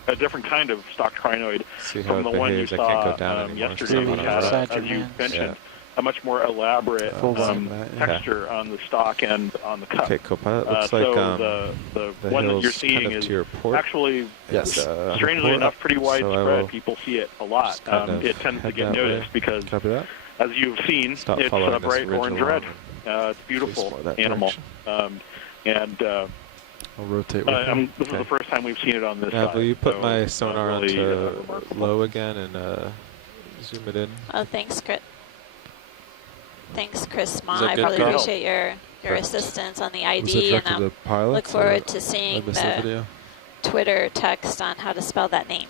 a different kind of stocked crinoid See how from it the one you behaves. I can't saw go down anymore. yesterday. Really We had, inside as your you man. mentioned, a much more elaborate Full body. texture on the stock and on the cup. Okay, co-pilot. Looks so like the the one that you're hill's seeing kind of is to your port. actually, Yes. strangely enough, pretty So I widespread. will People see it a lot. just kind of It tends to head get that way. noticed because, Copy that. as you've seen, Stop it's following a this bright ridge orange along red. and It's a beautiful more that animal. direction. And I'll rotate with you. this is the first time we've seen it on this Now, side. will you put so my it's, sonar really, onto remarkable. low again and zoom it in? Oh, thanks, Chris. Thanks, Chris Ma. Is that I good, probably Carl? appreciate your Perfect. assistance on the Was it ID, and directed I to pilots? look forward or to I seeing missed the the video. Twitter text on how to spell that name.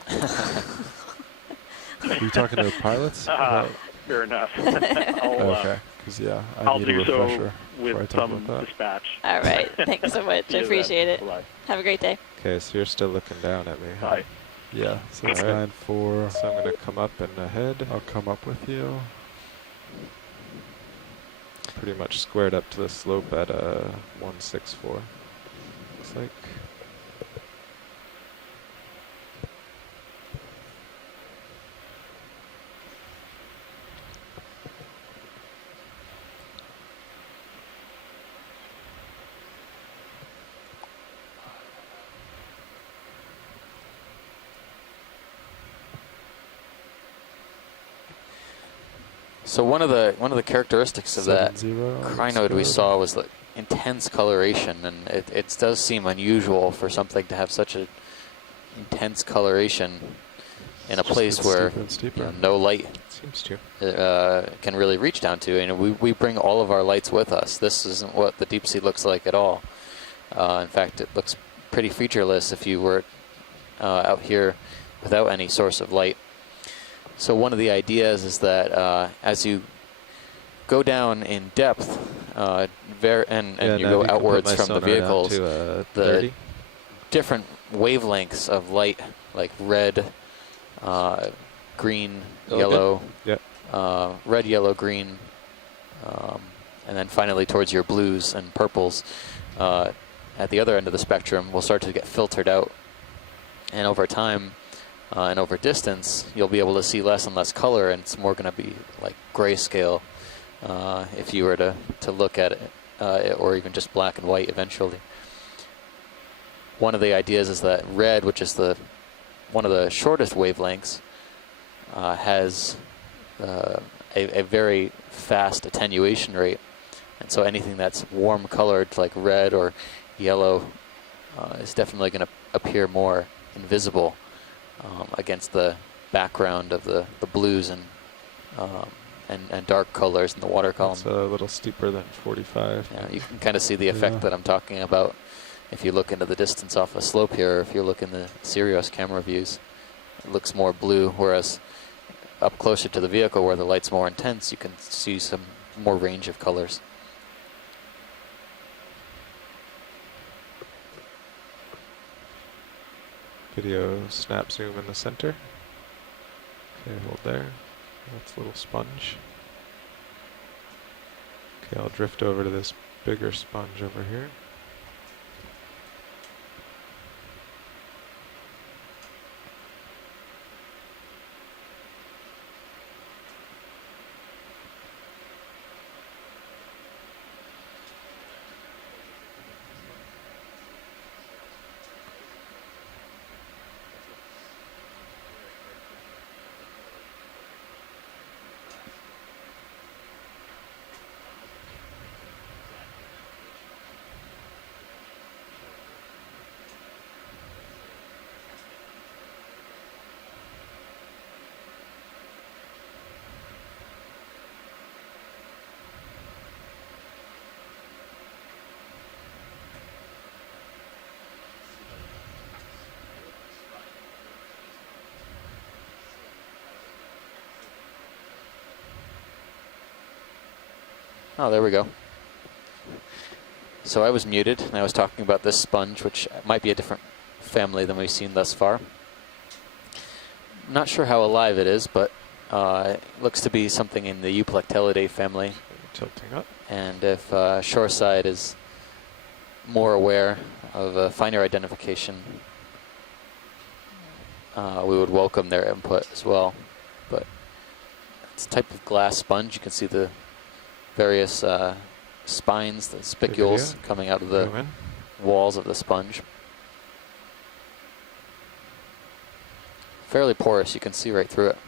Are you talking to pilots? fair enough. I'll, Okay. Because yeah, I I'll need a do so refresher before I with talk some about that. dispatch. All right. Thanks so much. I See you then. appreciate it. Bye-bye. Have a great day. Okay, so you're still looking down at me. Huh? Bye. Yeah. So it's Alright. 9-4. So I'm gonna come up and ahead. I'll come up with you. Pretty much squared up to the slope at 164. Looks like. So one of the characteristics of that 7-0. crinode we saw was the intense coloration, and it does seem unusual for something to have such a intense coloration in a place where no light Seems to. can really reach down to. We bring all of our lights with us. This isn't what the deep sea looks like at all. In fact, it looks pretty featureless if you were out here without any source of light. So one of the ideas is that as you go down in depth, and you go outwards from the vehicles, to, the 30. different wavelengths of light, like red, green, yellow, red, yellow, green, and then finally towards your blues and purples, at the other end of the spectrum, will start to get filtered out. And over time, and over distance, you'll be able to see less and less color, and it's more going to be like grayscale if you were to look at it, or even just black and white eventually. One of the ideas is that red, which is one of the shortest wavelengths, has a very fast attenuation rate, and so anything that's warm colored like red or yellow is definitely going to appear more invisible against the background of the blues and dark colors in the water column. It's a little steeper than 45. Yeah, you can kind of see the effect that I'm talking about if you look into the distance off a slope here, or if you look in the Sirius camera views. It looks more blue, whereas up closer to the vehicle where the light's more intense, you can see some more range of colors. Video snap zoom in the center. Okay, hold there. That's a little sponge. Okay, I'll drift over to this bigger sponge over here. Oh, there we go. So I was muted, and I was talking about this sponge, which might be a different family than we've seen thus far. Not sure how alive it is, but it looks to be something in the Euplectellidae family. Tilting up. And if Shoreside is more aware of a finer identification, we would welcome their input as well. But it's a type of glass sponge. You can see the various spines, the spicules coming out of the walls of the sponge. Fairly porous, you can see right through it.